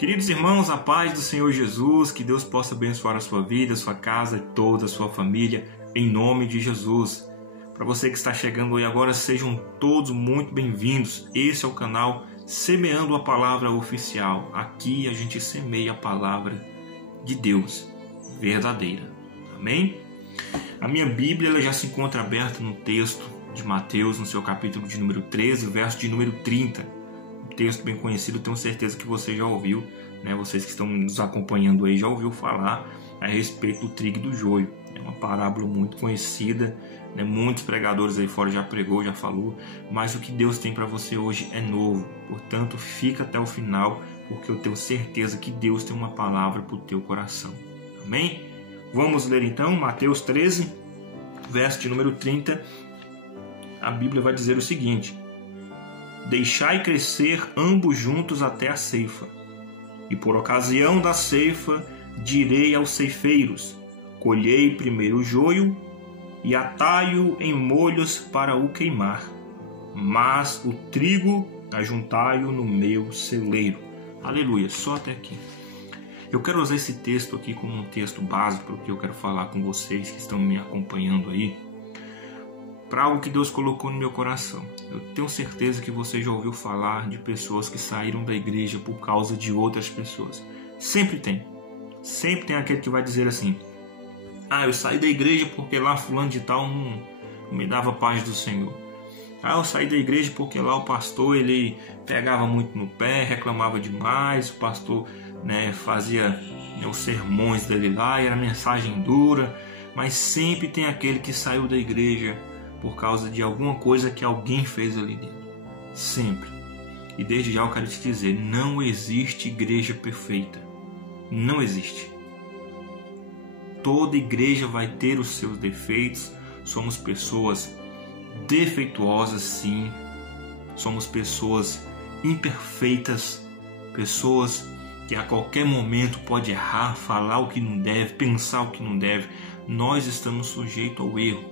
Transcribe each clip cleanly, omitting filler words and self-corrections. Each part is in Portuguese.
Queridos irmãos, a paz do Senhor Jesus, que Deus possa abençoar a sua vida, a sua casa e toda a sua família, em nome de Jesus. Para você que está chegando aí agora, sejam todos muito bem-vindos. Esse é o canal Semeando a Palavra Oficial. Aqui a gente semeia a palavra de Deus verdadeira. Amém? A minha Bíblia ela já se encontra aberta no texto de Mateus, no seu capítulo de número 13, verso de número 30. Um texto bem conhecido, tenho certeza que você já ouviu, né? Vocês que estão nos acompanhando aí já ouviu falar a respeito do trigo e do joio. É uma parábola muito conhecida, né? Muitos pregadores aí fora já pregou, já falou, mas o que Deus tem para você hoje é novo. Portanto, fica até o final, porque eu tenho certeza que Deus tem uma palavra para o teu coração. Amém? Vamos ler então Mateus 13, verso de número 30. A Bíblia vai dizer o seguinte: deixai crescer ambos juntos até a ceifa. E por ocasião da ceifa, direi aos ceifeiros: colhei primeiro o joio e atai-o em molhos para o queimar, mas o trigo ajuntai-o no meu celeiro. Aleluia, só até aqui. Eu quero usar esse texto aqui como um texto básico, porque eu quero falar com vocês que estão me acompanhando aí, para algo que Deus colocou no meu coração. Eu tenho certeza que você já ouviu falar de pessoas que saíram da igreja por causa de outras pessoas. Sempre tem aquele que vai dizer assim: eu saí da igreja porque lá fulano de tal não me dava paz do Senhor. Eu saí da igreja porque lá o pastor ele pegava muito no pé, reclamava demais, o pastor, né, fazia os sermões dele lá, era mensagem dura. Mas sempre tem aquele que saiu da igreja por causa de alguma coisa que alguém fez ali dentro. Sempre. E desde já eu quero te dizer, não existe igreja perfeita. Não existe. Toda igreja vai ter os seus defeitos. Somos pessoas defeituosas, sim. Somos pessoas imperfeitas. Pessoas que a qualquer momento pode errar, falar o que não deve, pensar o que não deve. Nós estamos sujeitos ao erro.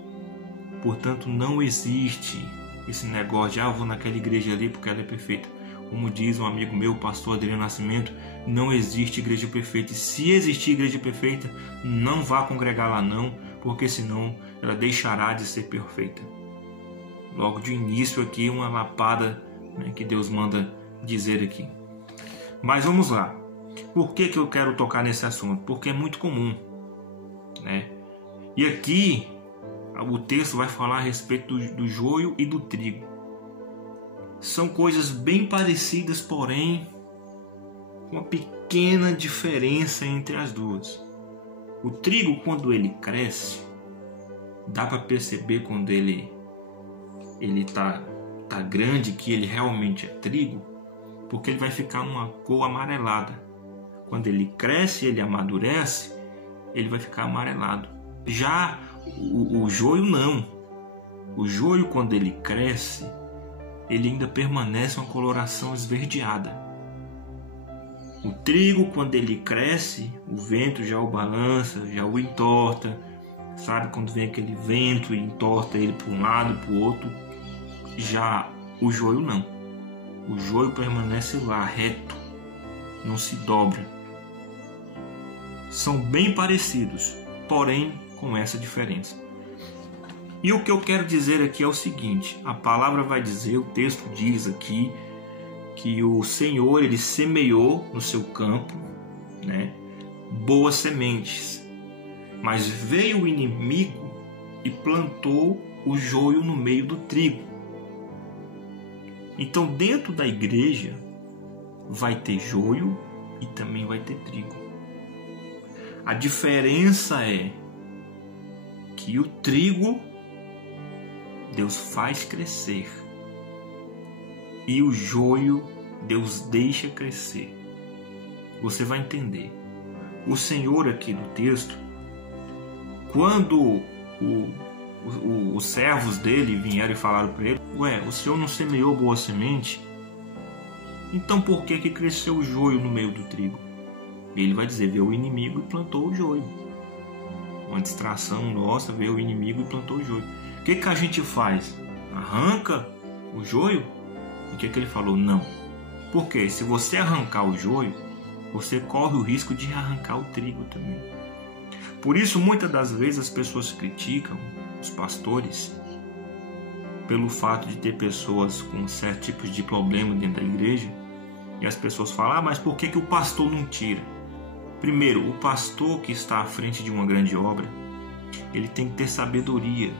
Portanto, não existe esse negócio de eu vou naquela igreja ali porque ela é perfeita. Como diz um amigo meu, o pastor Adriano Nascimento, não existe igreja perfeita. E se existir igreja perfeita, não vá congregar lá não, porque senão ela deixará de ser perfeita. Logo de início aqui, uma lapada, né, que Deus manda dizer aqui. Mas vamos lá. Por que eu quero tocar nesse assunto? Porque é muito comum, né? E aqui o texto vai falar a respeito do joio e do trigo. São coisas bem parecidas, porém com uma pequena diferença entre as duas. O trigo, quando ele cresce, dá para perceber quando ele tá grande que ele realmente é trigo, porque ele vai ficar uma cor amarelada. Quando ele cresce, ele amadurece, ele vai ficar amarelado. Já o joio não. O joio, quando ele cresce, ele ainda permanece uma coloração esverdeada. O trigo, quando ele cresce, o vento já o balança, já o entorta. Sabe quando vem aquele vento e entorta ele para um lado, para o outro? Já o joio não. O joio permanece lá, reto, não se dobra. São bem parecidos, porém com essa diferença. E o que eu quero dizer aqui é o seguinte: a palavra vai dizer, o texto diz aqui, que o Senhor ele semeou no seu campo, né, boas sementes, mas veio o inimigo e plantou o joio no meio do trigo. Então dentro da igreja vai ter joio e também vai ter trigo. A diferença é que o trigo Deus faz crescer e o joio Deus deixa crescer. Você vai entender. O Senhor aqui no texto, quando os servos dele vieram e falaram para ele: o Senhor não semeou boa semente? Então por que cresceu o joio no meio do trigo? E ele vai dizer: veio o inimigo e plantou o joio. Uma distração nossa, veio o inimigo e plantou o joio. O que a gente faz? Arranca o joio? O que ele falou? Não. Porque se você arrancar o joio, você corre o risco de arrancar o trigo também. Por isso, muitas das vezes as pessoas criticam os pastores pelo fato de ter pessoas com certos tipos de problema dentro da igreja, e as pessoas falam, mas por que o pastor não tira? Primeiro, o pastor que está à frente de uma grande obra, ele tem que ter sabedoria,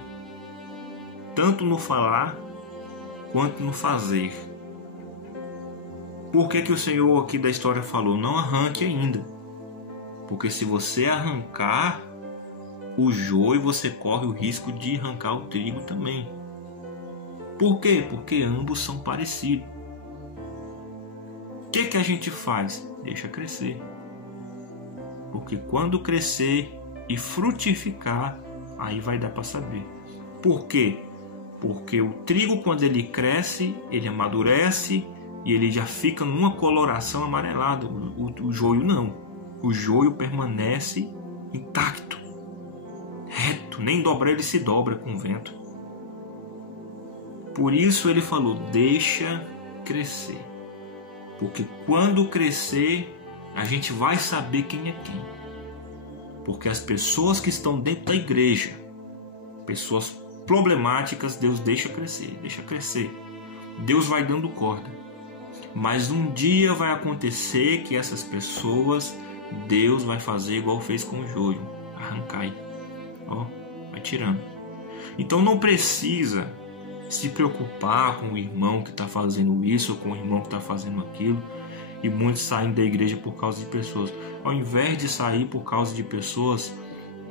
tanto no falar quanto no fazer. Por que o Senhor aqui da história falou, não arranque ainda? Porque se você arrancar o joio, você corre o risco de arrancar o trigo também. Por quê? Porque ambos são parecidos. O que a gente faz? Deixa crescer. Porque quando crescer e frutificar, aí vai dar para saber. Por quê? Porque o trigo, quando ele cresce, ele amadurece e ele já fica numa coloração amarelada. O joio não. O joio permanece intacto, reto, nem dobrar ele se dobra com o vento. Por isso ele falou, deixa crescer. Porque quando crescer, a gente vai saber quem é quem. Porque as pessoas que estão dentro da igreja, pessoas problemáticas, Deus deixa crescer, deixa crescer. Deus vai dando corda. Mas um dia vai acontecer que essas pessoas, Deus vai fazer igual fez com o joio, arrancar, ó, vai tirando. Então não precisa se preocupar com o irmão que está fazendo isso ou com o irmão que está fazendo aquilo. E muitos saem da igreja por causa de pessoas. Ao invés de sair por causa de pessoas,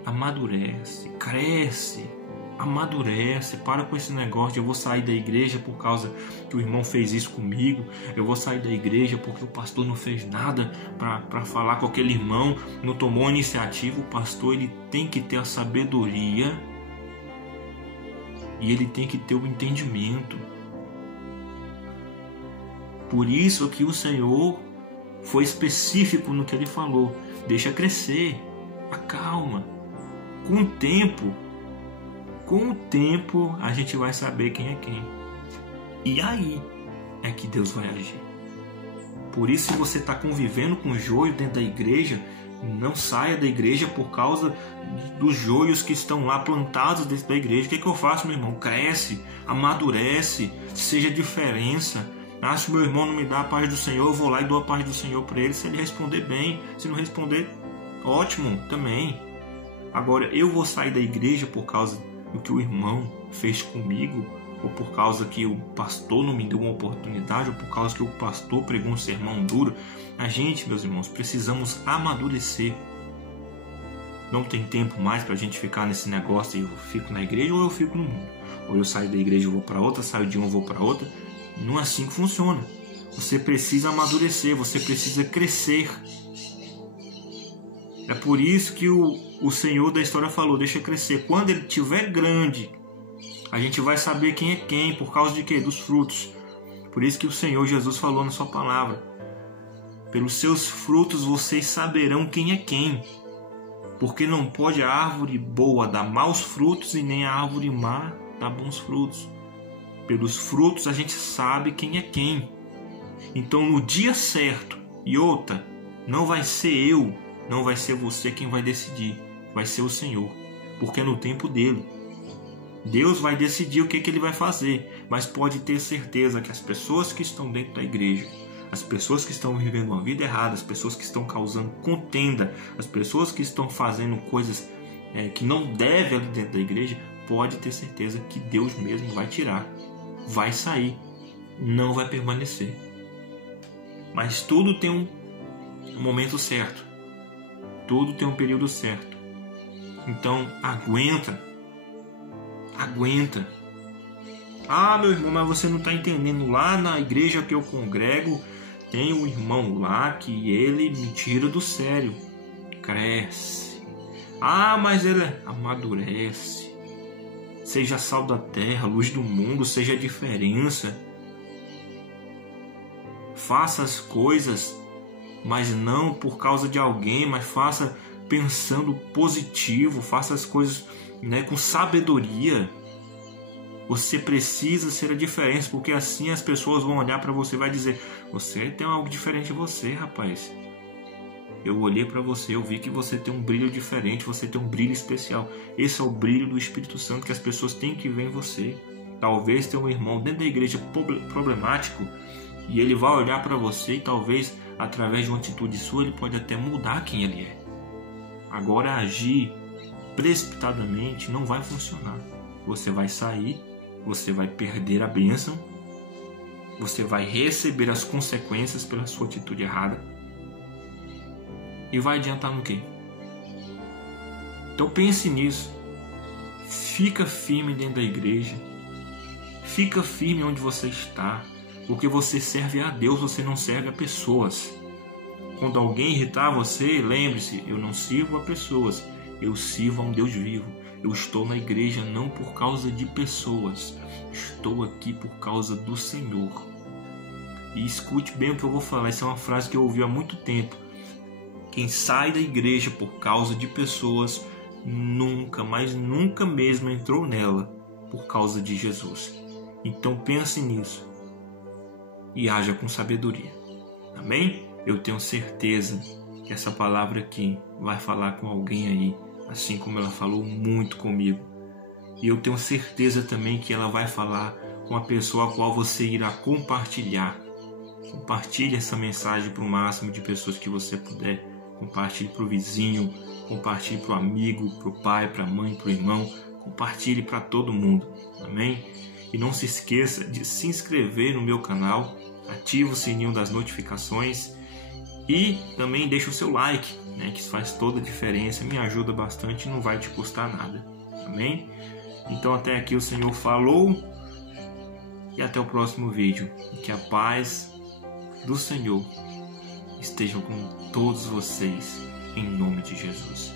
amadurece, cresce, amadurece. Para com esse negócio de eu vou sair da igreja por causa que o irmão fez isso comigo. Eu vou sair da igreja porque o pastor não fez nada para falar com aquele irmão, não tomou iniciativa. O pastor, ele tem que ter a sabedoria e ele tem que ter o entendimento. Por isso que o Senhor foi específico no que ele falou. Deixa crescer, acalma. Com o tempo a gente vai saber quem é quem. E aí é que Deus vai agir. Por isso, se você está convivendo com joio dentro da igreja, não saia da igreja por causa dos joios que estão lá plantados dentro da igreja. O que eu faço, meu irmão? Cresce, amadurece, seja diferença. Se meu irmão não me dá a paz do Senhor, eu vou lá e dou a paz do Senhor para ele. Se ele responder bem, se não responder, ótimo também. Agora, eu vou sair da igreja por causa do que o irmão fez comigo, ou por causa que o pastor não me deu uma oportunidade, ou por causa que o pastor pregou um sermão duro. A gente, meus irmãos, precisamos amadurecer. Não tem tempo mais para a gente ficar nesse negócio, eu fico na igreja ou eu fico no mundo. Ou eu saio da igreja e vou para outra, saio de uma e vou para outra. Não é assim que funciona. Você precisa amadurecer, você precisa crescer. É por isso que o Senhor da história falou, deixa crescer. Quando ele estiver grande, a gente vai saber quem é quem, por causa de quê? Dos frutos. Por isso que o Senhor Jesus falou na sua palavra, pelos seus frutos vocês saberão quem é quem. Porque não pode a árvore boa dar maus frutos e nem a árvore má dar bons frutos. Pelos frutos a gente sabe quem é quem. Então no dia certo, e outra, não vai ser eu, não vai ser você quem vai decidir, vai ser o Senhor, porque é no tempo dele. Deus vai decidir o que ele vai fazer, mas pode ter certeza que as pessoas que estão dentro da igreja, as pessoas que estão vivendo uma vida errada, as pessoas que estão causando contenda, as pessoas que estão fazendo coisas que não devem ali dentro da igreja, pode ter certeza que Deus mesmo vai tirar, vai sair, não vai permanecer. Mas tudo tem um momento certo, tudo tem um período certo. Então aguenta. Meu irmão, mas você não está entendendo. Lá na igreja que eu congrego, tem um irmão lá que ele me tira do sério. Cresce. Mas ele amadurece. Seja sal da terra, luz do mundo, seja a diferença. Faça as coisas, mas não por causa de alguém, mas faça pensando positivo, faça as coisas com sabedoria. Você precisa ser a diferença, porque assim as pessoas vão olhar para você e vai dizer, você tem algo diferente de você, rapaz. Eu olhei para você, eu vi que você tem um brilho diferente, você tem um brilho especial. Esse é o brilho do Espírito Santo que as pessoas têm que ver em você. Talvez tenha um irmão dentro da igreja problemático e ele vai olhar para você e talvez através de uma atitude sua ele pode até mudar quem ele é. Agora agir precipitadamente não vai funcionar. Você vai sair, você vai perder a bênção, você vai receber as consequências pela sua atitude errada. E vai adiantar no quê? Então pense nisso. Fica firme dentro da igreja. Fica firme onde você está. Porque você serve a Deus, você não serve a pessoas. Quando alguém irritar você, lembre-se, eu não sirvo a pessoas. Eu sirvo a um Deus vivo. Eu estou na igreja não por causa de pessoas. Estou aqui por causa do Senhor. E escute bem o que eu vou falar. Essa é uma frase que eu ouvi há muito tempo. Quem sai da igreja por causa de pessoas nunca, mas nunca mesmo entrou nela por causa de Jesus. Então pense nisso e haja com sabedoria. Amém? Eu tenho certeza que essa palavra aqui vai falar com alguém aí, assim como ela falou muito comigo. E eu tenho certeza também que ela vai falar com a pessoa a qual você irá compartilhar. Compartilhe essa mensagem para o máximo de pessoas que você puder. Compartilhe para o vizinho, compartilhe para o amigo, para o pai, para a mãe, para o irmão. Compartilhe para todo mundo. Amém? E não se esqueça de se inscrever no meu canal. Ative o sininho das notificações. E também deixe o seu like, que isso faz toda a diferença. Me ajuda bastante e não vai te custar nada. Amém? Então até aqui o Senhor falou. E até o próximo vídeo. E que a paz do Senhor estejam com todos vocês, em nome de Jesus.